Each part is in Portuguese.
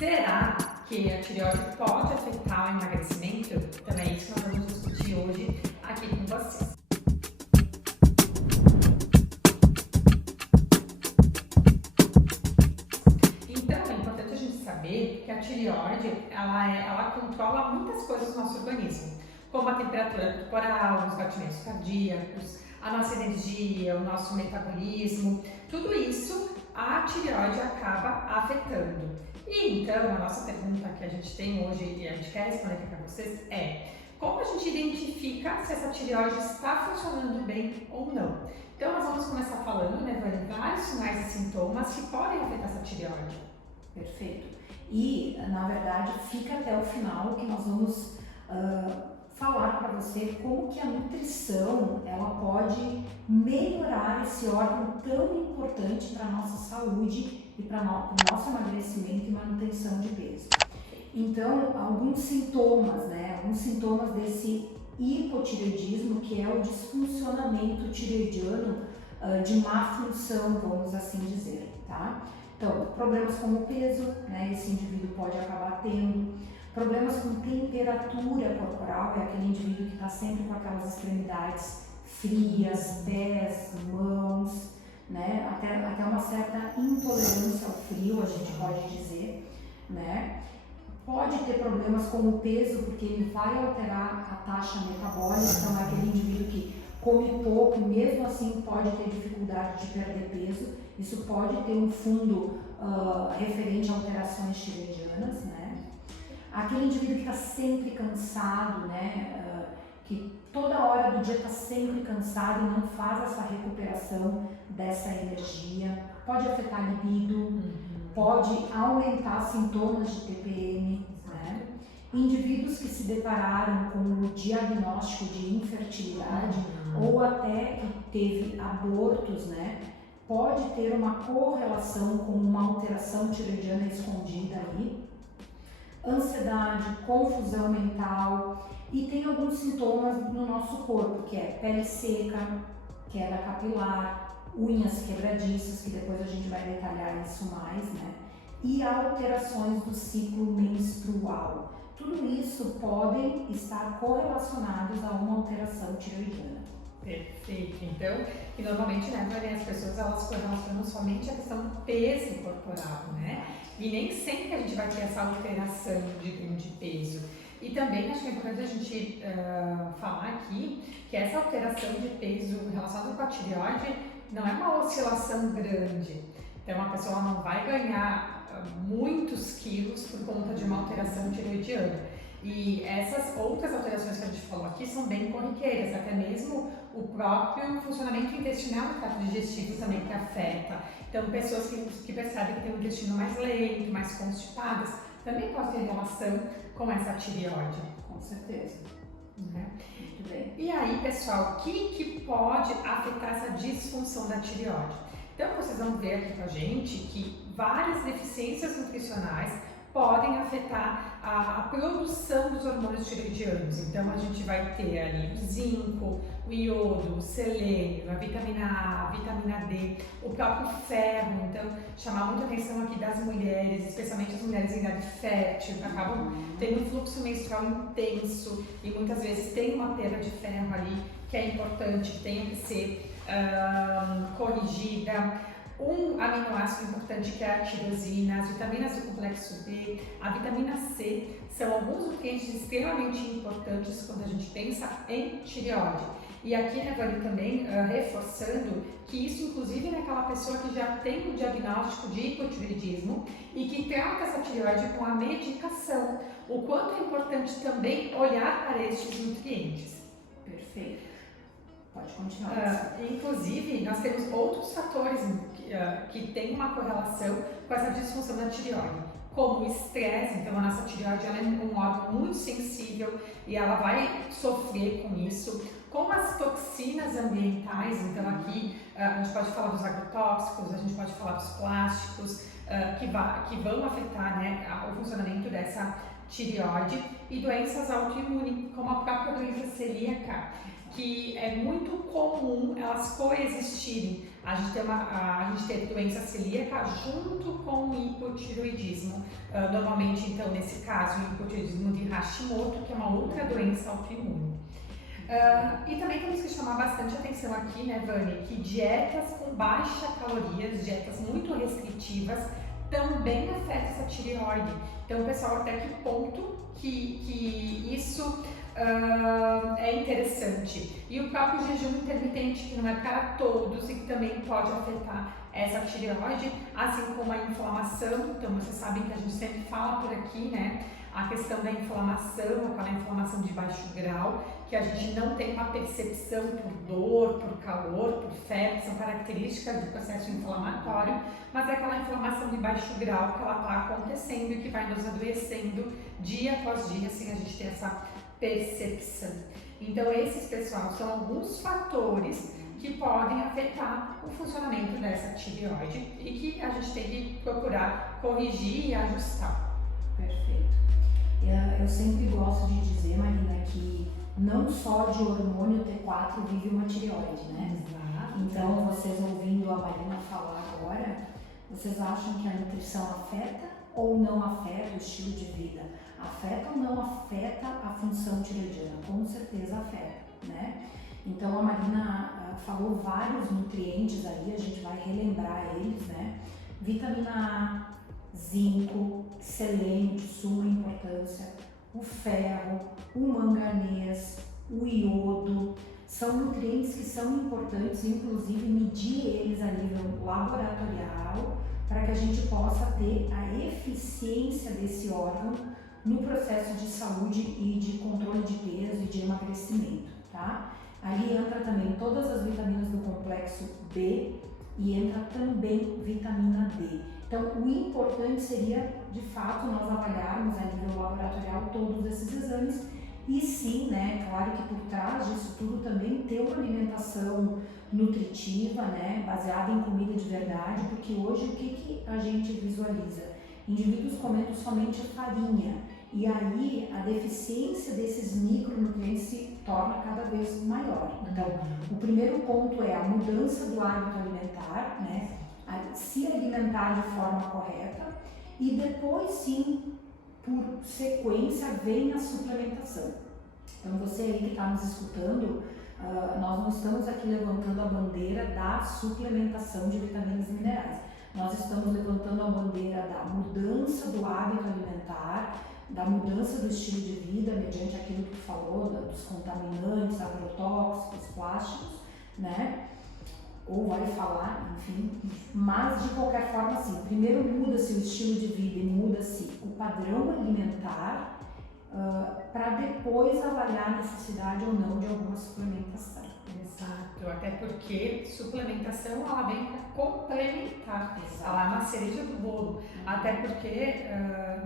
Será que a tireoide pode afetar o emagrecimento? Então é isso que nós vamos discutir hoje aqui com vocês. Então é importante a gente saber que a tireoide ela controla muitas coisas do nosso organismo, como a temperatura corporal, os batimentos cardíacos, a nossa energia, o nosso metabolismo, tudo isso a tireoide acaba afetando. E então a nossa pergunta que a gente tem hoje e a gente quer responder aqui para vocês é: como a gente identifica se essa tireoide está funcionando bem ou não? Então nós vamos começar falando, né, de vários sinais e sintomas que podem afetar essa tireoide. Perfeito. E, na verdade, fica até o final que nós vamos falar para você como que a nutrição ela pode melhorar esse órgão tão importante para a nossa saúde e para o nosso emagrecimento e manutenção de peso. Então, alguns sintomas desse hipotireoidismo, que é o disfuncionamento tireoidiano de má função, vamos assim dizer, tá? Então, problemas como o peso, né, esse indivíduo pode acabar tendo. Problemas com temperatura corporal, é aquele indivíduo que está sempre com aquelas extremidades frias, pés, mãos, né, até uma certa intolerância ao frio, a gente pode dizer, né. Pode ter problemas com o peso, porque ele vai alterar a taxa metabólica, então é aquele indivíduo que come pouco e mesmo assim pode ter dificuldade de perder peso. Isso pode ter um fundo referente a alterações tireoidianas, né? Aquele indivíduo que está sempre cansado, né? Que toda hora do dia está sempre cansado e não faz essa recuperação dessa energia. Pode afetar a libido, pode aumentar sintomas de TPM, né? Indivíduos que se depararam com o diagnóstico de infertilidade ou até que teve abortos, né? Pode ter uma correlação com uma alteração tireoidiana escondida aí. Ansiedade, confusão mental e tem alguns sintomas no nosso corpo, que é pele seca, queda capilar, unhas quebradiças, que depois a gente vai detalhar isso mais, né? E alterações do ciclo menstrual. Tudo isso podem estar correlacionados a uma alteração tireoidiana. Perfeito. Então, e normalmente, né, as pessoas elas correlacionam somente a questão do peso corporal, né? E nem sempre a gente vai ter essa alteração de peso. E também acho que é importante a gente falar aqui que essa alteração de peso relacionada com a tireoide não é uma oscilação grande. Então, a pessoa não vai ganhar muitos quilos por conta de uma alteração tireoidiana. E essas outras alterações que a gente falou aqui são bem corriqueiras, até mesmo o próprio funcionamento intestinal do trato digestivo também que afeta. Então, pessoas que percebem que têm um intestino mais lento, mais constipadas, também pode ter relação com essa tireoide. Com certeza. Muito bem. E aí, pessoal, o que pode afetar essa disfunção da tireoide? Então, vocês vão ver aqui com a gente que várias deficiências nutricionais podem afetar a produção dos hormônios tireoidianos. Então a gente vai ter ali o zinco, o iodo, o selênio, a vitamina A, a vitamina D, o próprio ferro. Então chamar muita atenção aqui das mulheres, especialmente as mulheres em idade fértil, que acabam tendo um fluxo menstrual intenso e muitas vezes tem uma perda de ferro ali que é importante, que tem que ser corrigida. Um aminoácido importante que é a tirosina, as vitaminas do complexo B, a vitamina C, são alguns nutrientes extremamente importantes quando a gente pensa em tireoide. E aqui, né, Vani, também reforçando que isso inclusive naquela pessoa que já tem o diagnóstico de hipotireoidismo e que trata essa tireoide com a medicação, o quanto é importante também olhar para estes nutrientes. Perfeito. Pode continuar. Inclusive, nós temos outros fatores que têm uma correlação com essa disfunção da tireoide, como o estresse. Então, a nossa tireoide ela é um órgão muito sensível e ela vai sofrer com isso, com as toxinas ambientais. Então, aqui a gente pode falar dos agrotóxicos, a gente pode falar dos plásticos, que vão afetar, né, o funcionamento dessa tireoide, e doenças autoimunes, como a própria doença celíaca, que é muito comum elas coexistirem. A gente tem doença celíaca junto com o hipotireoidismo normalmente, então, nesse caso, o hipotireoidismo de Hashimoto, que é uma outra doença autoimune. E também temos que chamar bastante atenção aqui, né, Vani, que dietas com baixa calorias, dietas muito restritivas, também afetam essa tireoide. Então, pessoal, até que ponto que isso é interessante. E o próprio jejum intermitente, que não é para todos e que também pode afetar essa tireoide, assim como a inflamação. Então, vocês sabem que a gente sempre fala por aqui, né? A questão da inflamação, aquela inflamação de baixo grau, que a gente não tem uma percepção por dor, por calor, por febre, são características do processo inflamatório, mas é aquela inflamação de baixo grau que ela está acontecendo e que vai nos adoecendo dia após dia, sem a gente ter essa percepção. Então, esses, pessoal, são alguns fatores que podem afetar o funcionamento dessa tireoide e que a gente tem que procurar corrigir e ajustar. Perfeito. Eu sempre gosto de dizer, Marina, que não só de hormônio T4 vive uma tireoide, né? Exato. Então, vocês ouvindo a Marina falar agora, vocês acham que a nutrição afeta ou não afeta o estilo de vida? Afeta ou não afeta a função tireoidiana? Com certeza afeta, né? Então, a Marina falou vários nutrientes aí, a gente vai relembrar eles, né? Vitamina A, zinco, selênio de suma importância, o ferro, o manganês, o iodo, são nutrientes que são importantes, inclusive medir eles a nível laboratorial, para que a gente possa ter a eficiência desse órgão no processo de saúde e de controle de peso e de emagrecimento, tá? Ali entra também todas as vitaminas do complexo B e entra também vitamina D. Então, o importante seria, de fato, nós avaliarmos a nível laboratorial todos esses exames e sim, né, claro que por trás disso tudo também ter uma alimentação nutritiva, né, baseada em comida de verdade, porque hoje o que a gente visualiza? Indivíduos comendo somente farinha e aí a deficiência desses micronutrientes se torna cada vez maior. Então, o primeiro ponto é a mudança do hábito alimentar, né? Se alimentar de forma correta e depois sim, por sequência, vem a suplementação. Então você aí que está nos escutando, nós não estamos aqui levantando a bandeira da suplementação de vitaminas e minerais. Nós estamos levantando a bandeira da mudança do hábito alimentar, da mudança do estilo de vida, mediante aquilo que tu falou, dos contaminantes, agrotóxicos, plásticos, né? Ou vai falar, enfim, mas de qualquer forma, assim, primeiro muda-se o estilo de vida e muda-se o padrão alimentar para depois avaliar a necessidade ou não de alguma suplementação. Exato, até porque suplementação ela vem para complementar, ela é uma cereja do bolo, até porque,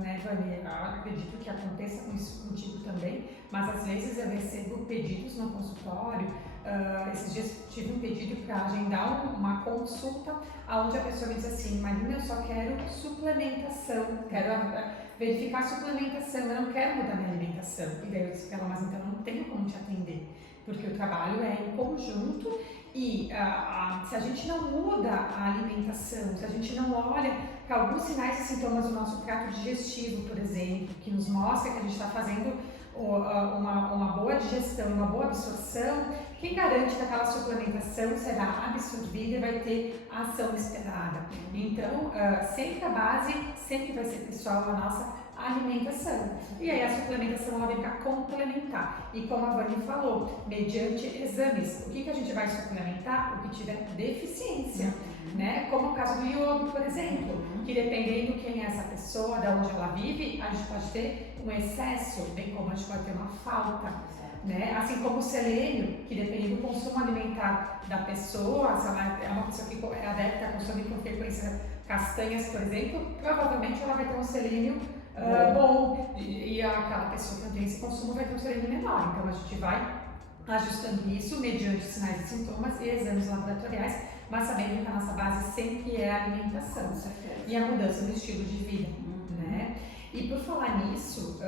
né, Vani, eu acredito que aconteça com isso contigo também, mas às vezes eu recebo pedidos no consultório. Esses dias tive um pedido para agendar uma consulta onde a pessoa me diz assim: Marina, eu só quero suplementação, quero verificar a suplementação, eu não quero mudar minha alimentação. E daí eu disse para ela: mas então eu não tenho como te atender, porque o trabalho é em conjunto e se a gente não muda a alimentação, se a gente não olha para alguns sinais e sintomas do nosso trato digestivo, por exemplo, que nos mostra que a gente está fazendo uma boa digestão, uma boa absorção, quem garante que aquela suplementação será absorvida e vai ter a ação esperada? Então, sempre a base, sempre vai ser, pessoal, a nossa alimentação. E aí a suplementação ela vem para complementar. E como a Vani falou, mediante exames, o que a gente vai suplementar? O que tiver deficiência. Né? Como o caso do iodo, por exemplo, que dependendo quem é essa pessoa, de onde ela vive, a gente pode ter um excesso, bem como a gente pode ter uma falta. Né? Assim como o selênio, que depende do consumo alimentar da pessoa, se ela é uma pessoa que é adepta a consumir com frequência castanhas, por exemplo, provavelmente ela vai ter um selênio bom e aquela pessoa que não tem esse consumo vai ter um selênio menor. Então a gente vai ajustando isso mediante sinais e sintomas e exames laboratoriais, mas sabendo que a nossa base sempre é a alimentação e a mudança do estilo de vida, né? E por falar nisso,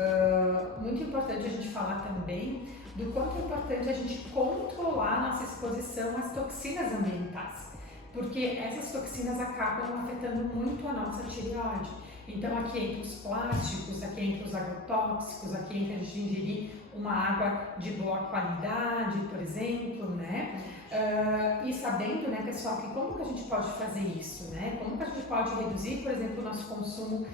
muito importante a gente falar também do quanto é importante a gente controlar a nossa exposição às toxinas ambientais, porque essas toxinas acabam afetando muito a nossa tireoide. Então aqui entra os plásticos, aqui entra os agrotóxicos, aqui entra a gente ingerir uma água de boa qualidade, por exemplo, né? E sabendo, né, pessoal, que como que a gente pode fazer isso, né? Como que a gente pode reduzir, por exemplo, o nosso consumo,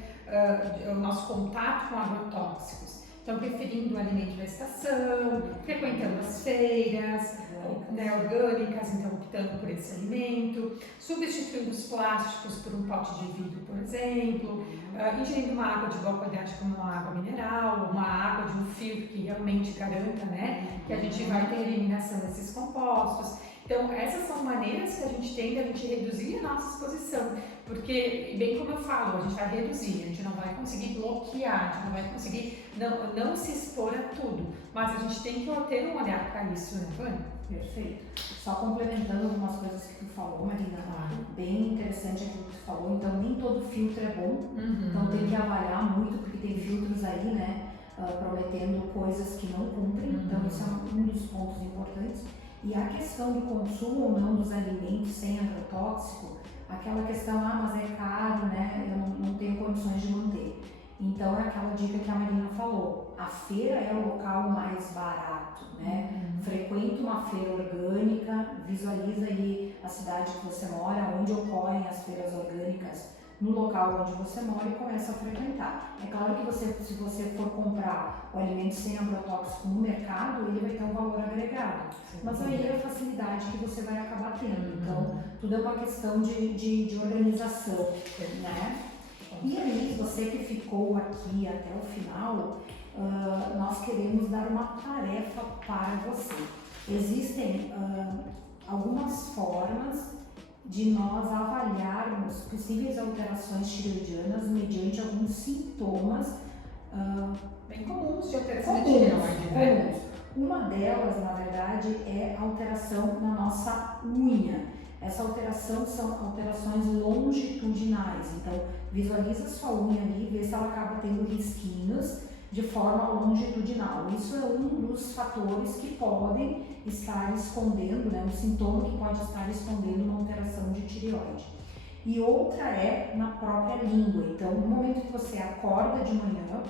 o nosso contato com agrotóxicos. Então, preferindo o alimento da estação, frequentando as feiras, né, orgânicas, então optando por esse alimento, substituindo os plásticos por um pote de vidro, por exemplo, ingerindo uma água de boa qualidade como uma água mineral, uma água de um filtro que realmente garanta, né, que a gente vai ter eliminação desses compostos. Então, essas são maneiras que a gente tem de a gente reduzir a nossa exposição, porque, bem como eu falo, a gente vai reduzir, a gente não vai conseguir bloquear, a gente não vai conseguir não se expor a tudo, mas a gente tem que ter um olhar para isso, né, Vânia? Perfeito. Só complementando algumas coisas que tu falou, Marina, bem interessante aquilo que tu falou, então nem todo filtro é bom, então tem que avaliar muito, porque tem filtros aí, né, prometendo coisas que não cumprem, então esse é um dos pontos importantes. E a questão do consumo ou não dos alimentos sem agrotóxico, aquela questão, mas é caro, né, eu não tenho condições de manter. Então é aquela dica que a Marina falou, a feira é o local mais barato, né? Frequenta uma feira orgânica, visualiza aí a cidade que você mora, onde ocorrem as feiras orgânicas no local onde você mora e começa a frequentar. É claro que se você for comprar o alimento sem agrotóxico no mercado, ele vai ter um valor agregado, mas aí é a facilidade que você vai acabar tendo. Então, tudo é uma questão de organização, né? E aí, você que ficou aqui até o final, nós queremos dar uma tarefa para você. Existem algumas formas de nós avaliarmos possíveis alterações tireoidianas mediante alguns sintomas bem comuns de alteração de tireoide, né? Uma delas, na verdade, é alteração na nossa unha. Essa alteração são alterações longitudinais, então visualiza sua unha ali, vê se ela acaba tendo risquinhos de forma longitudinal. Isso é um dos fatores que podem estar escondendo, né, um sintoma que pode estar escondendo uma alteração de tireoide. E outra é na própria língua. Então, no momento que você acorda de manhã,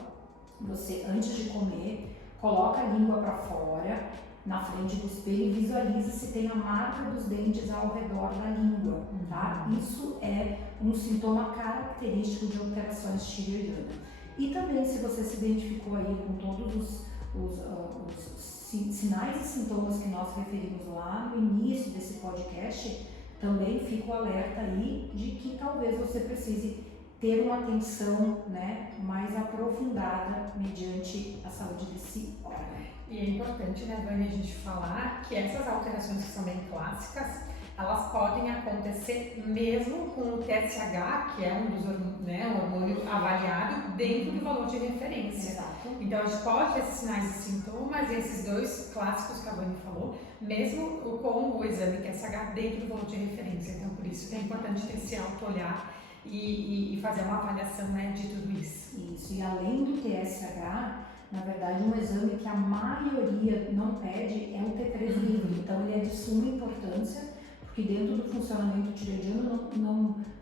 você, antes de comer, coloca a língua para fora, na frente do espelho, e visualiza se tem a marca dos dentes ao redor da língua, tá? Isso é um sintoma característico de alterações tireoidianas. E também, se você se identificou aí com todos os sinais e sintomas que nós referimos lá no início desse podcast, também fica o alerta aí de que talvez você precise ter uma atenção, né, mais aprofundada mediante a saúde desse órgão. E é importante, né, Vânia, a gente falar que essas alterações que são bem clássicas, elas podem acontecer mesmo com o TSH, que é um dos um hormônio avaliado dentro do valor de referência. Exato. Então a gente pode ter esses sinais e sintomas, esses dois clássicos que a Vânia falou, mesmo com o exame TSH dentro do valor de referência. Então por isso que é importante ter esse auto-olhar e fazer uma avaliação, né, de tudo isso. Isso, e além do TSH, na verdade, um exame que a maioria não pede é o T3 livre. Então ele é de suma importância, porque dentro do funcionamento tireoidiano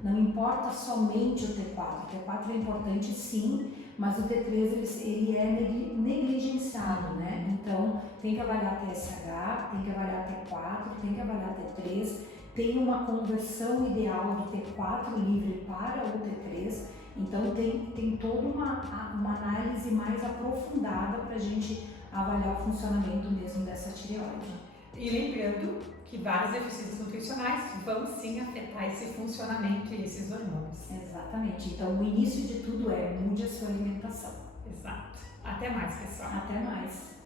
não importa somente o T4. O T4 é importante sim, mas o T3 ele é negligenciado, né? Então tem que avaliar TSH, tem que avaliar T4, tem que avaliar T3, tem uma conversão ideal do T4 livre para o T3, então tem toda uma análise mais aprofundada para a gente avaliar o funcionamento mesmo dessa tireoide. E lembrando que várias deficiências nutricionais vão sim afetar esse funcionamento e esses hormônios. Exatamente. Então, o início de tudo é mude a sua alimentação. Exato. Até mais, pessoal. Até mais.